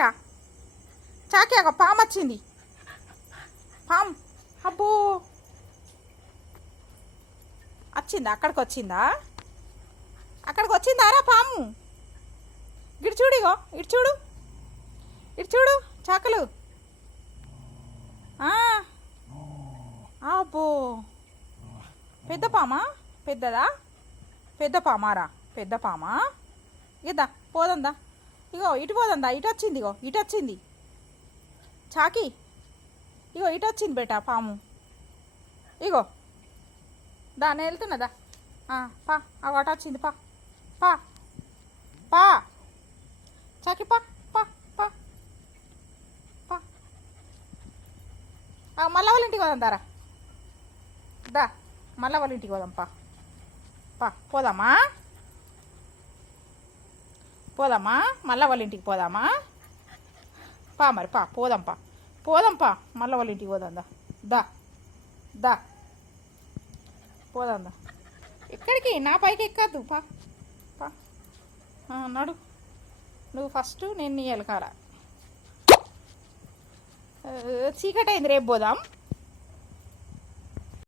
రా చాకి ఒక పాము వచ్చింది. పాము అబ్బో వచ్చిందా? అక్కడికి వచ్చిందా? అక్కడికి వచ్చిందా రా పాము? ఇటు చూడు, ఇగో ఇటు చూడు, ఇటు చూడు చాకలు. అబ్బో పెద్ద పామా? పెద్దదా? పెద్ద పామారా? పెద్ద పామా? ఇదా పోదందా? ఇగో ఇటు పోదందా? ఇటు వచ్చింది, ఇగో ఇటు వచ్చింది చాకి. ఇగో ఇటు వచ్చింది బేటా పాము. ఇగో దాన్ని వెళ్తున్నదా? పా అగో అటు వచ్చింది. పా పా పా చాకి పా పా పా పా. మళ్ళా వాళ్ళ ఇంటికి పోదాం దారా. దా మళ్ళా వాళ్ళ ఇంటికి పోదాం. పా పా పోదామా? పోదామా? మళ్ళా వాళ్ళ ఇంటికి పోదామా? పా మరి పా పోదాం. పా పోదాం. పా మళ్ళా వాళ్ళ ఇంటికి పోదాం. దా దా దా పోదాం. దా ఎక్కడికి? నా పైకి ఎక్కద్దు. పా పా నడు. నువ్వు ఫస్ట్, నేను నీ ఎలకాల. చీకటి అయింది, రేపు పోదాం.